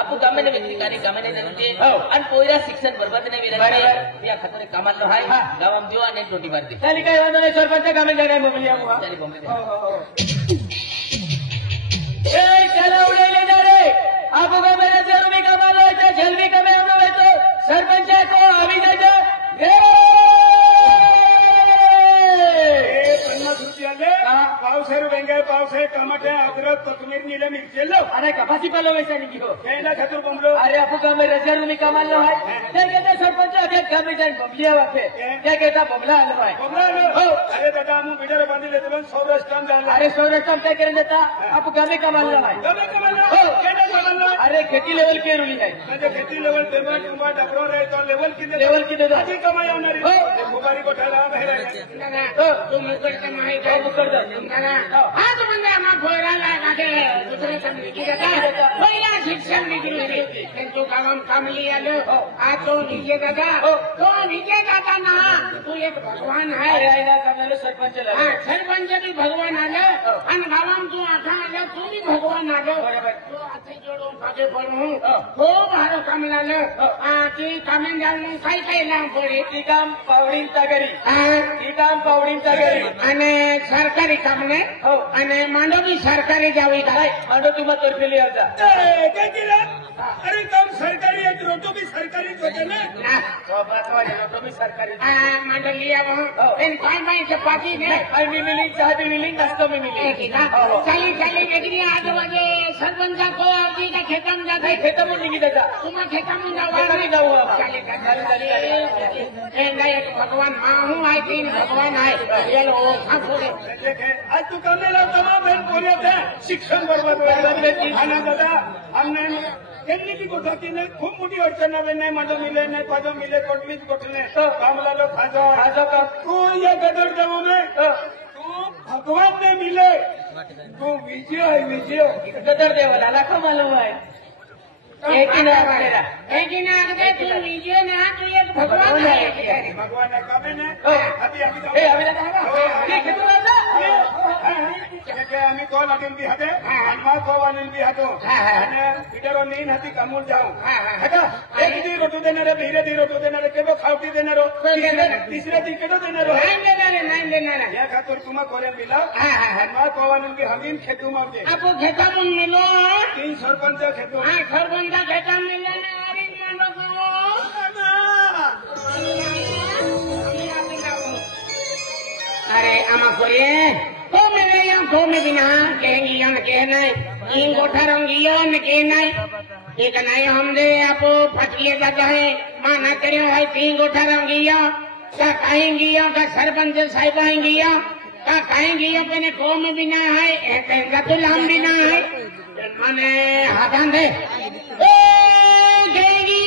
आपू गामेने व्यक्तिकाने गामेने नेऊचे आणि पोयरा शिक्षण बरोबर नाही वेळेला या खातर कामाला हाय गावाम देऊ आणि रोटी मारते चाली काय वांदो नाही सरपंच गामे जाणे बोंबली आपू चाली बॉम्बे ए चला उडले जा रे आपू गामे जरूरी कामाला होता जल्दी कामे हमलो होतो सरपंच को अभी जायचं पावसाळी वेंगे पावसाळी टमाटे अद्रक कोथमीर नीले मिरची लो अरे कपासी पालो वैसा नहीं हो केला खातर बोंबलो अरे आपू गामे रजर में कमाल लो है ते कहते सरपंच अके गामे जान बबलिया वाके ते कहता बबला आलो है बोंबला लो हो अरे दादा हम बिडर बांधी लेते पण सौराष्ट्रात जाणार अरे सौराष्ट्र ते करे देता आपू गामे कमाल लो है गमे कमाल हो केला कमाल लो अरे खेती लेवल के रुली है म्हणजे खेती लेवल तेव्हा तुम्हा डबरो रे तो लेवल की दे आधी कमाई होणार हो मुबारी कोठाला बाहेर तो तू मुकरता नाही काय मुकरता हा तो म्हणजे आम्हा भोयराला काके दुसरे समजी की दादा पहिला शिक्षण निघली त्यांचो गावाम कामली आलो आज तो निजे दादा तो निजे दादा ना तू एक भगवान अरे आहे आईला करणारे सरपंच हा, सरपंच बी भगवान आलं आणि गावाम तू आठा आलं तू बी भगवान आलो तू हाती जोडून पागे पडून खूप भारो काम झालं ती कामेन जाऊन काही काही लांब पडे ती काम पावडींचा घरी ती काम पावडींचा घरी आणि सरकारी काम नाही हो आणि मांडव बी सरकारी जावी काय मांडो तुम्हा तर्फे लिया जा काय केलं अरे काम सरकारी आहे रोटो बी सरकारीच होते ना तुम्ही सरकारी मांडव लिया काय माहिती चपाती ने आई मी मिली चहा बी मिली नाश्ता मी मिली चाली चाली वेगळी आजूबाजे सरपंच को अवधी का खेतम जाते खेता पण निघी त्याचा तुम्हा खेतम खेतानी जाऊ चाली एक भगवान हूँ आई तीन भगवान आहे ये लो आज तू कमी लावतो ना बहीण बोलत आहे शिक्षण बरोबर आणि दादा हमने त्यांनी की गोठा की नाही खूप मोठी अडचण नाही माझं मिले नाही पाजो मिले कोटलीच गोठले कामला लो खाजो का तू ये गदर जाऊ नये तू भगवान ने मिले तू विजय आहे विजय गदर देवाला लाखो मालूम आहे एक ही ना तू विजय ना तू एक भगवान आहे भगवान है कभी ने अभी ए अभी आम्ही को लागेल बी हाते मा को वानेल बी हातो आणि बिडरो नीन हाती कामूल जाऊ हेका एक दी रोटू देणार धीरे दी रोटू देणार केवो खावटी देणार तिसऱ्या दी केडो देणार नाही देणार या खातर तुम्हा कोले मिला मा को वानेल बी हमीन खेतू मारते आपो खेता पण मिलो तीन सरपंच खेतू सरपंच खेता मिलो ना अरे मांडो अरे आमा कोरे को में बिना कहेंगी हम कहना इन गोठा रंगी न कहना एक नहीं हमने आपो फटकिए जाता है माना करे भाई तीन गोठा रंगी का कहेंगी का सरपंच साहिब आएंगी का कहेंगी अपने को में बिना है कहता तो लाम बिना है माने हाथान दे कहेंगी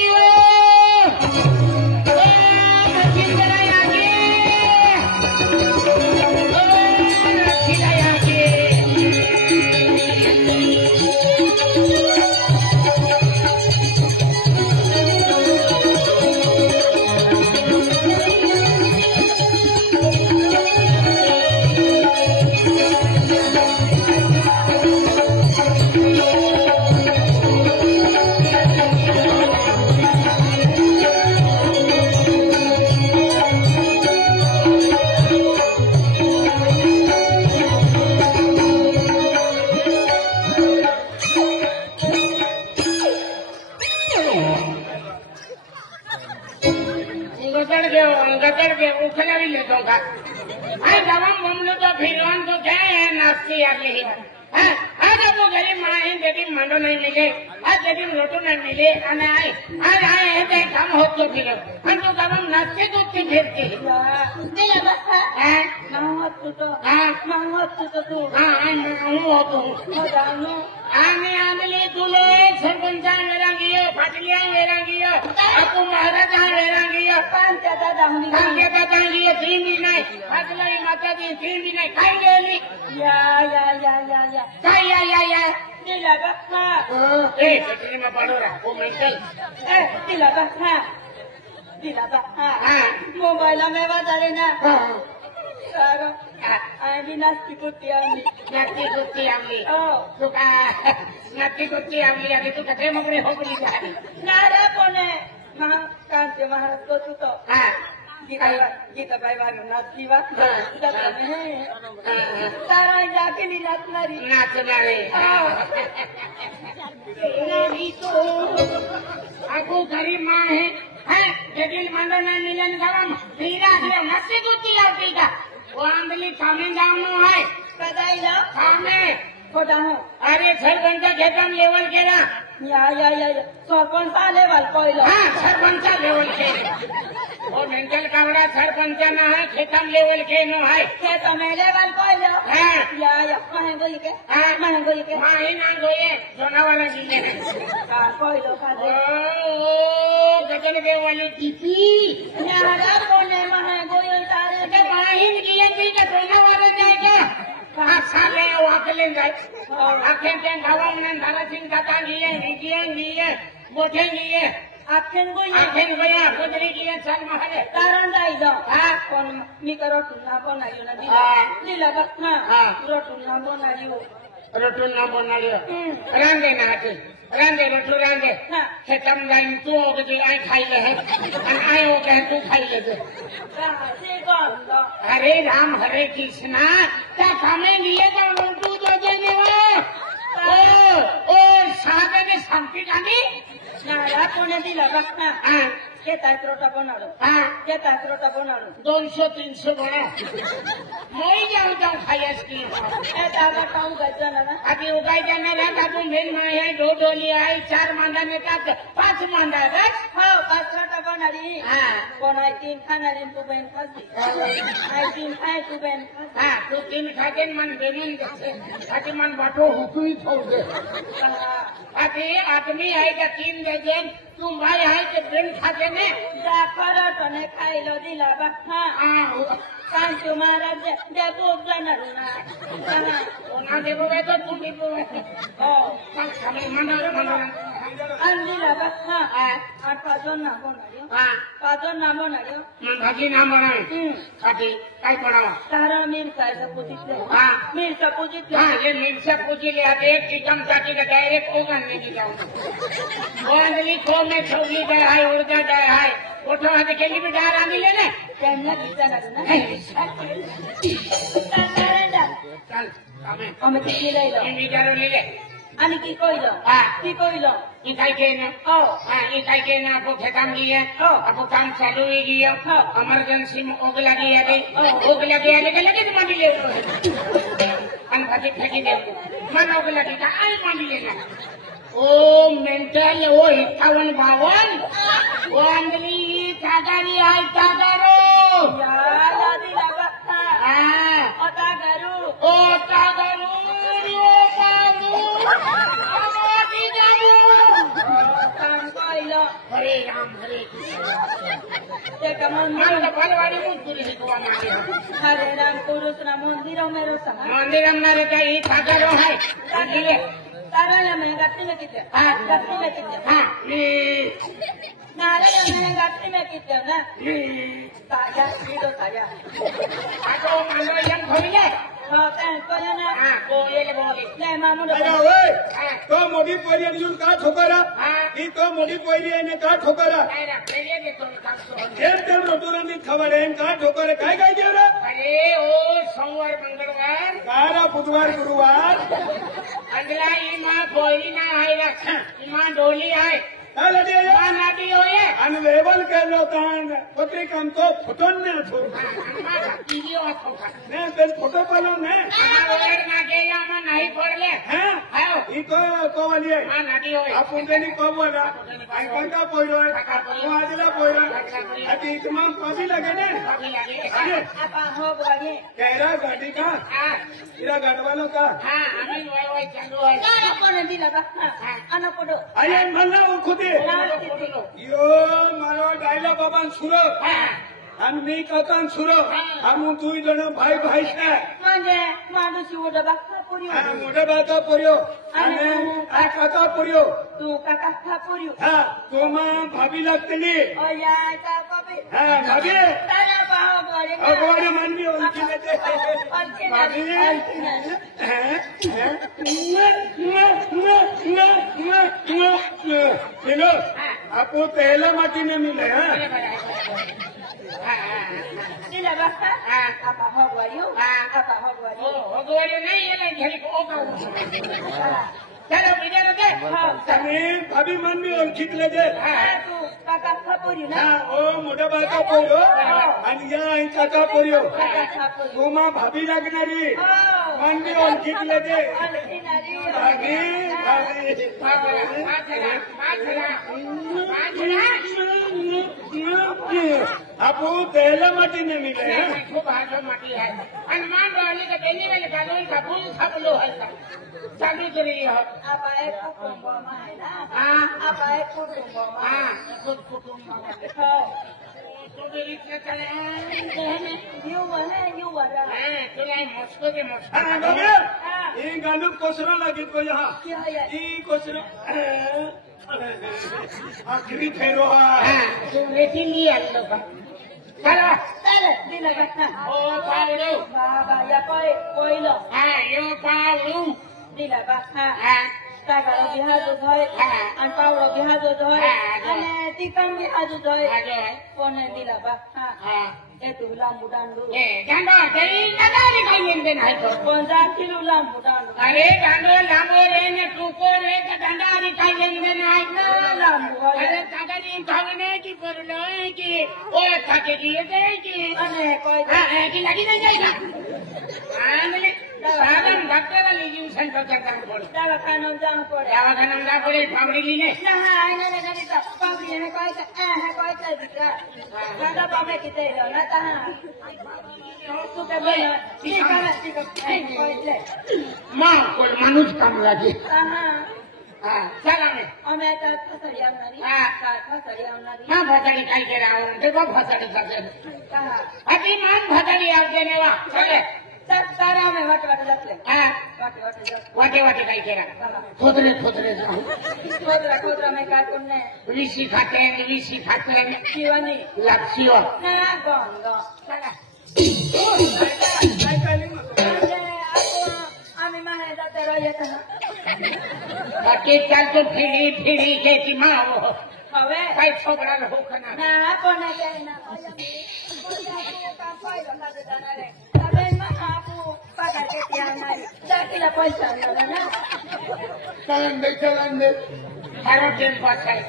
गटर के उखला भी लेता था जवान बोलो तो फिर तो क्या है नाश्ती आगे आज अब गरीब माँ है गरीब मानो नहीं मिले आज गरीब रोटो नहीं मिले आज आए हैं तो काम हो तो फिर हम तो जवान नाश्ते को फिरते आने तुले सरपंच वेरांगी फाटलिया वेरांगी आपको महाराज वेरांगी दादांगी थी भी नहीं फाटलाई माता जी थी भी नहीं खाई गेली काय या दिला बघा ए में पडो रा ओ मेंटल दिला बघा मोबाईल में वाचाले ना आणि नास्ती कुठे आम्ही नक्की कुस्ती आमली हो तुका नक्की कुस्ती आमली आधी तू कथे मगरे होकली झाली नारा कोणे कांते महाराज को तू तो हा गीताबाई वाला नाचली वा तारा जाकेली नाचणारी नाचणारे आखू गरीब माँ है जटिल मंडल मिलन गरम हीरा से नक्की कुस्ती आती का वो आंधली कामे जानो है कदाई लो कामे खोदा हूँ अरे सरपंच खेतम लेवल केला या सरपंच लेवल पहिलो हाँ सरपंच लेवल के वो मेंटल कावड़ा सरपंच ना है खेतम लेवल के नो है खेत में लेवल पहिलो हाँ या महंगो के हाँ महंगो के माँ ही ना गोये सोना वाला जीने पहिलो खादे ओ गजल के वाली टीपी नारा कोने महंगो तारे तो माँ ही किए थी कि सोना वाला जाएगा हाँ साले वाकले जाए आखें के गाँव में धारा सिंह का गिए मोटे गिए आखेन गया कुदरी गिए चल महाले कारण दाई दो हाँ कोन मी करो टुना बनायो ना दिला बतना रोटुना बनायो रोटू ना बनालियो रांधे ना आती रांधे रोटू रांधे खेतम जाइन तू हो गई आई खाई ले आए हो गए तू खाई ले से कौन दो हरे राम हरे कृष्णा क्या खाने लिए तो रोटू तो देने ओ सादा ने शांति गानी नारा कोने दिला बतना हाँ केता त्रोटा बनालो हाँ केता त्रोटा बनालो 200-300 बड़ा मैं जाऊँ खाया इसकी एता बताऊं गजन ना अभी उगाई जाने लगा तुम भेल में है 2 डोली आई 4 मांदा में का 5 मांदा बस हाँ 5 त्रोटा बनाली हाँ कोना 3 खाना दिन तू बहन खासी आई 3 खाए तू बहन हाँ तू 3 खाके मन बेलन खाके मन बाटो हुकुई छोड़ दे अभी आदमी आएगा 3 डजन तुम भाई आए के बेन खाके ने जा करो ने खाई लो दिला बखा हाँ कांचू महाराज दे भोग ना ना देखोगे तो तुम भी ओ कल समय मना अंदिला बखा आठ पाजन ना बनायो हाँ पाजन ना बनायो मन भाजी ना बनाए खाती काय पड़ावा तारा मीर का सब पूछित ले हाँ मीर का पूछित ले हाँ ये मिल से पूछी ले आते एक चिकन चाटी का डायरेक्ट ओगन नहीं जाऊँ वो अंदली खो में छोली दे है उर्जा दे है वो तो हाथ के लिए भी डाल आने लेने कहना कितना ना चल हमें हमें किसी ले लो विचारो ले ले आणि की कोइलो इकाई के ना इकाई के ना आपको खेतम लिए आपको काम चालू ही गया इमरजेंसी में ओग लगी है ओग लगी है लेकिन लगे तो मंडी ले अनफाती फेंकी दे मन ओग लगी का आई मंडी लेना ओ मेंटल वो 51-52 वो अंदली तागारी आई तागारो यार आदि लगता हाँ ओ तागारू ओ तागारू ओ पागू अमोटी जाबू काम कोइलो हरे राम हरे कृष्ण ते कमन मन तो फलवाड़ी मुझे लिखवा मारे हरे राम पुरुष ना मंदिरों में रो समा मंदिर हमारे का ये तागारो है तागिले तारा में गत्ती में किते गत्ती में किते हाँ नारे में गत्ती में किते ना ताजा वीडियो ताजा आतो मनोरंजन खोले हाँ तैं कोया ना हाँ बोले ले बोले ले मामू अरे ओए तो मोदी पोरिया यूं का ठोकरा ई तो मोदी पोरिया ने का ठोकरा अरे पहले के तो काम तो जेल तेल रोटुरंदी खबर है का ठोकर काय काय दे रे अरे ओ सोमवार मंगलवार कारा बुधवार गुरुवार अगला माँ कोई ना है रखा माँ डोली है काला दे माँ नाटी हो ये अन लेवल के लोकान पत्रिकां तो फोटोन ने थो वीडियो होगा ने बेल फोटो पालो ने हमारा ना के या माँ नहीं पढ़ ले हैं आओ ई को वाली है माँ नाटी हो आपण देनी को बोला आई का पोइरो वो आजला पोइरो अति तमाम कभी लगे ने अभी लगे आपा हो गए कहरा गाड़ी का हाँ इरा गढ़वालों का हाँ अभी वो चालू है तारा कोने दिला बखा अन पडो आये मल्ला वो खुदे यो मारो डायला बाबान सुरो आणि मी काकान सुरो आम्ही दुई जण भाई भाई छे म्हणजे माणूस उडा बखा पुरियो आणि मोठा बाका पोरियो आणि आ काका पोरियो तू काका खा पुरियो हा तो मा भाभी लागतली ओ या का कबे हा भाभी तारा अगवाडी मानवी ओळखी देते भाभी हेलो आपको पहला माटी में मिले हाँ चलो बिजर दे भाभी मानवी ओळखीत लगे ओ मोठा बायका पोयो आणि या काका पोयो तुम्हा भाभी लागणारी मानवी ओळखीत लगे भाभी आपको पहला माटी में मिले खूब हाथों माटी है हनुमान वाले का देने वाले कानून का फूल सब लो हल्का चालू करी हो गांडूप कोसरा लागेल को यहाँ कोसरा आखरी ठेरो रेती नहीं आलो का चलो ओ पावड़ो हाँ यो पावड़ो Dila baka, tagaro bihado dhoi, an pauro bihado dhoi, ane tikam bihado dhoi, pone dila baka, etu lambu dandu. Dando, jadi nagari kain den hai to. Ponja kilu lambu dandu. Are dando lambu re ne tuko re ka dandari kain den hai Na lambu. Are tagari thagane ki porlo ki o thake diye de ki. Ane koi. Ki lagi na jayega. Ane साधन doctor लीजिए centre करना पड़े दवाखाना जाना पड़े पावड़ी लीने ना हाँ ना ना नहीं तो पावड़ी है कोई दिक्कत ना पावड़ी कितने लो ना तहाँ तू क्या बोला ठीक है माँ कोई मनुष्य कम लगे तहाँ चला में हमें तो फसलियाँ नारी माँ फसली खाई के रहा हूँ देखो फसली फसली अभी माँ फसली आप देने वा चले सारा में वाटे जाते वाटे काई केरा खोदरे खोदरा में का तुमने विसी खाते हैं शिवानी लक्ष्यो ना गंगा चला आम्ही माहे जाते रहिए था बाकी चल तो फिरी के की माँ वो हवे काई छोकरा हो खना ना कोने के ना पैसा चलन हर दिन बचाई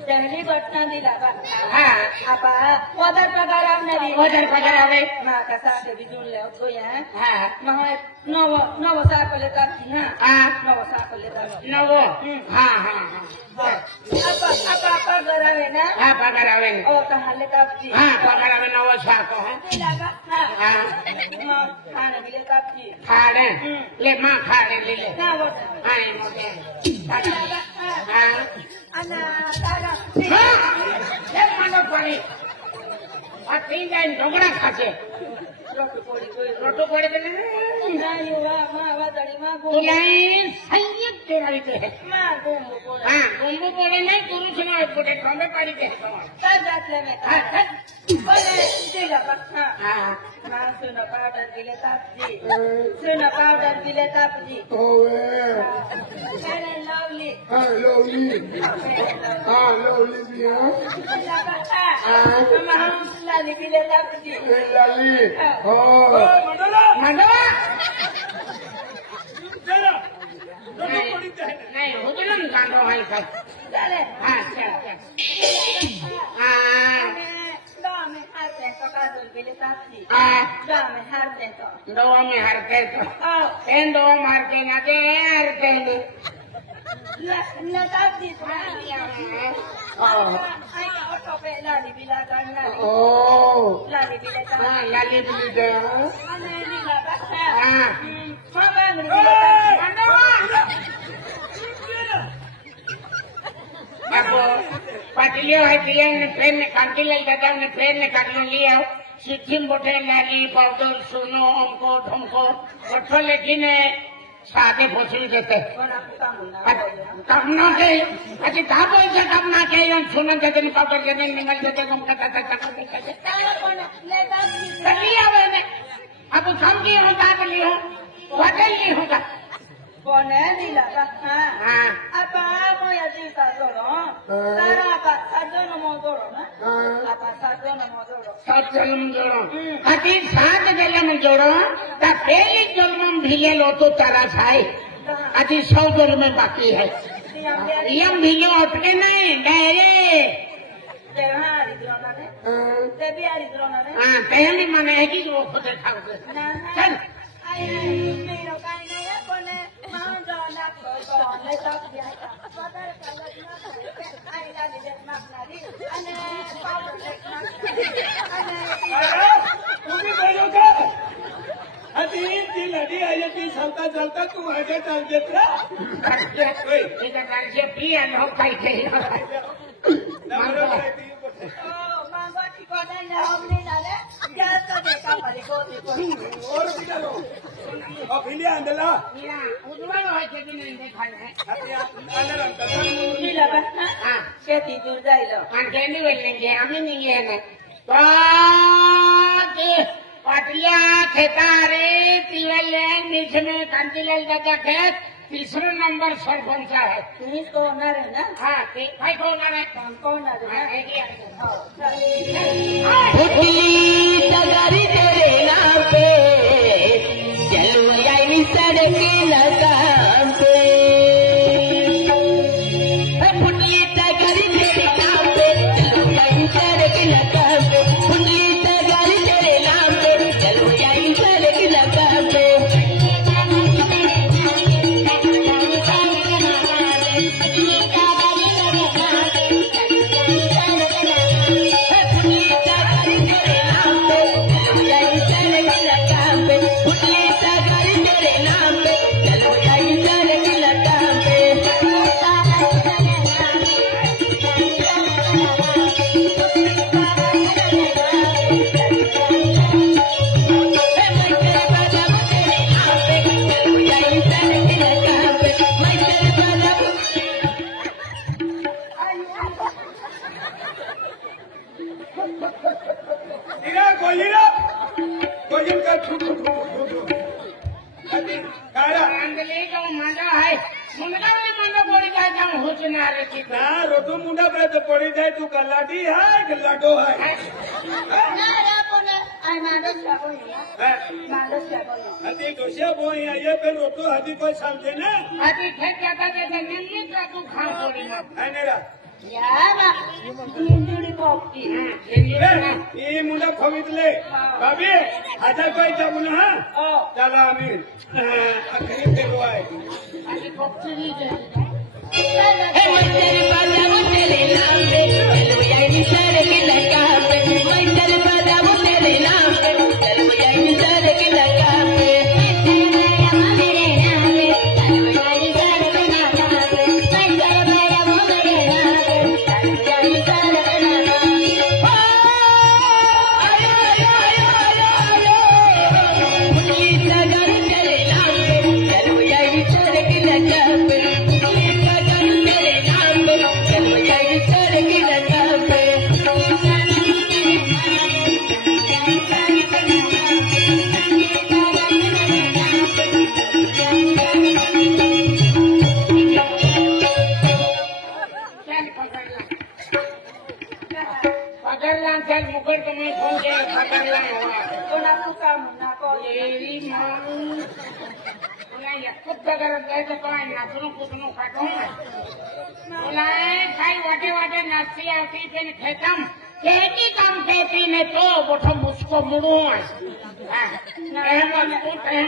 पहली घटना दिला हाँ आपा पदर पगार आवणारी हाँ कसा भी जुळले होतो या हाँ मग नव सापले तापची हाँ नव सापले ताप नवो हाँ आपा पगार आहे ना हाँ पगार आवे ओ कहाले तापची हाँ पगार आवे नवो साको है दिला हाँ मग खाणे बिले तापची खाड़े ले माँ खाड़े ले ना वट हाँ ये मोटे हाँ ana daga ये मानो पानी और तीन दिन ढोकरा खाचे रोटो पड़े तो ना युवा माँ वादड़ी माँ तुलाई संयत तेरा भी तो है माँ गुम्बो बोला हाँ गुम्बो पड़े नहीं पुरुष ना पुटे खंबे पड़ी दे तर जातले में बोले दिला बक्का हाँ माँ सुनो पाउडर बिले तापजी ओए मेरे लवली हाँ लोली भी हाँ दिला बक्का माँ लाली बिले तापजी लाली ओ मंडवा चला नहीं हुकुलम कांडो है सब चले हाँ चल हाँ में हारते तो काजल बिले तापजी हाँ में हारते तो दो में हरते तो इन दो मारते ना दे हरते ना तापजी ओ पे लाली बिला करना लाली बिले ताप हाँ लाली बिली दे अने नीला बक्का हाँ माँ बांगड़ी बिले ताप अब पटलियों है दिया ने ट्रेन में कांटी लग जाता है ट्रेन में काट लो लिया सिक्किम बोटे लाली पाउडर सुनो हमको ढमको कठो लेकिन साथे पोछली देते कोण आपलं काम होणार कपना के अच्छा का बोलते कपना के yon सुनन देते नि पाउडर देते निमल देते कम कटा कटा करते त्याला कोण लेटर कभी आवे ने अब हम की होता कली हो होटल नहीं होगा कोण दिला का हां apa mo ya di sa doro tara ka sajono mo doro na apa sajono mo doro सात जन्म जोड़ो अति 7 जन्म जोड़ो ता पहले जन्म भिले लो तो तारा छाई अति 100 जन्म बाकी है यम भिले उठके नहीं डायरे देहारी द्रोना ने देबियारी द्रोना ने हां पहले माने है कि वो खुद था चल ai मेरो काई नै कोने माउन्ट ना कोन ले तक दिया का पदर का लग्न ai ला दे मागना दी अने पाउडर लेखना अने तुम्ही बोलो का अति ती लड़ी आई थी चलता चलता तू आगे चल देता इधर करके पी अनो खाई थे मांगोटी कोने ने हमने डाले क्या तो देखा परी को और बिचारो अभिलिया अंदला या उदवाल होय के दिन देखा है अति अंदर अंदर दिला बा हां खेती दूर जाइलो अन केनी वेलेंगे हमें नहीं है ना तो पाटिया खेतारे तिवले नीच में कांतिलाल दादा खेत 3 नंबर सरपंच है तुम्ही कोणार है ना हाँ भाई कौन है कोणार है फुटली तगारी तेरे नाम पे चलो आई सड़क लगाम पे फुटली तगारी तेरे नाम पे चलो आई सड़क लगाम पे फुटली तगारी तेरे नाम पे चलो आई सड़क लगाम पे रोटो मुंडा पे तो पड़ी जाए तू कलाटी है कि लडो है अति दोषिया बोई है ये पे रोटो हदी कोई समझे ना अभी खेत जाता जैसे निम्न का तू खा पड़ी ना है नेरा यार इंजुरी पॉपटी ये मुंडा खवितले बाबी आता कोई जब ना चला आम्ही अखरी पेरो आहे अभी पक्षी नहीं जाए तेरे नाम पे चलो आई सड़क लगाम पे मैटर बजाओ तेरे नाम पे चलो आई सड़क लगाम पे मेरे नाम पे चलो आई सड़क लगाम पे मैटर बजाओ मेरे नाम पे चलो आई सड़क लगाम पे तगारी तेरे नाम पे चलो आई सड़क लगाम पे पकड़ला चल मुकर तुम्हें फोन के पकड़ला हुआ कोणा तू काम ना को तेरी माँ बोला ये कुत्ता कर गए तो कोई नाचनो कुतनो काटो बोला भाई वाटे वाटे नाची आती फिर खेतम खेती काम खेती ने तो बोठो मुझको मुड़ो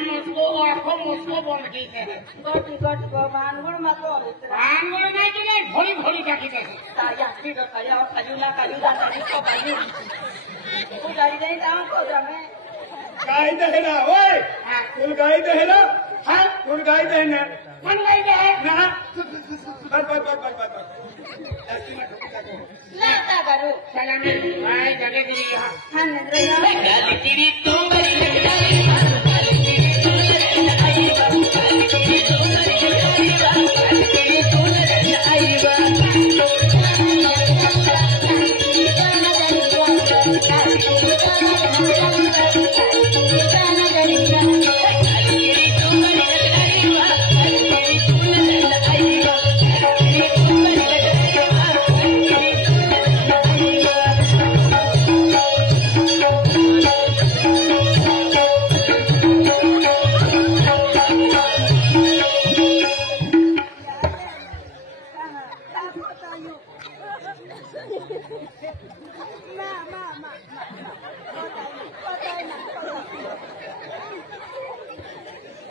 मुझको आंखों मुझको बोल की थे गोटी गोटी को भानगुड़ में को भानगुड़ में जिले भोली भोली जाती थे ताया फिर तो खाया खजुला खजुला को भाई उधारी दे ताऊ को जमे गाय दहना ओए कुल गाय दहना हाँ कुल गाय दहना मन गई है ना बस लाता करो सलामी भाई जगह दी हन रया गाली तेरी तो बड़ी लगता है गाली तेरी तो लगता है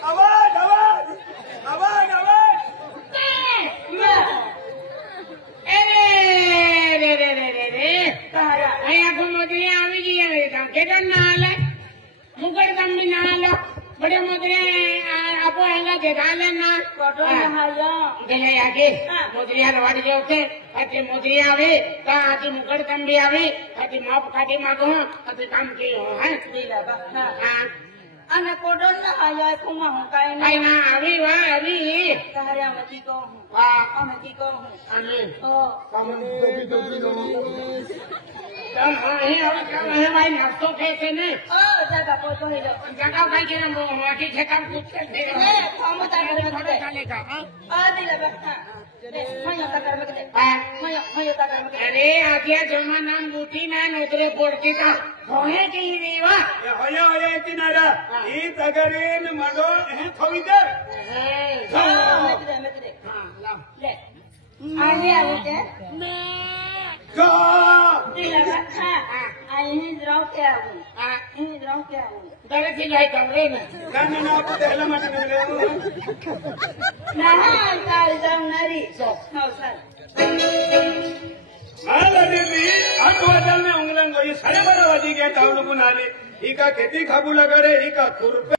आवाज आवाज आवाज आवाज मुगल कम भी ना बड़े मुद्रे आपो आएगा देखा लेना गले आगे मुद्रिया लवाड़ी जो होते अति मुद्रिया आवे का अति मुगल कम भी आवे अति माप खाती मागो अति काम की हो है અને કોડોલ ના આયા કુમા હું કાઈ आई ना अभी वाह अभी તારે અમતી કો હું वाह અમતી કો હું अभी ઓ कम है और कम है भाई नाश्तो कैसे ने ઓ જાગા કો તો હેલો जगह भाई के नाम बाकी खेतम कुछ से એ ફામો તા કરે थोड़ा મતે चलेगा આ દિલે બખા મયો તા કરે મતે हाँ મયો તા કરે મતે अरे आज्ञा जमा नाम बूटी ना नोतरे पोड़ती था होए के ही नहीं वा होया होया किनारा ई तगरीन मडो हे थोईदर મતે हाँ ला લે આને આવી છે का દિલે બખા આ અહીં દ્રાવ કે આવું हाँ અહીં દ્રાવ કે આવું डरे थी जाए कमरे में गाना ना आपको देहला मत मिले ના તાર જાવ નરી હો સર मालदेवी अठवादल में उंगलन गई सारे बड़ा वाजी गया तावलू को नाली ही का खेती खाबू लगा रे ही का खुरपे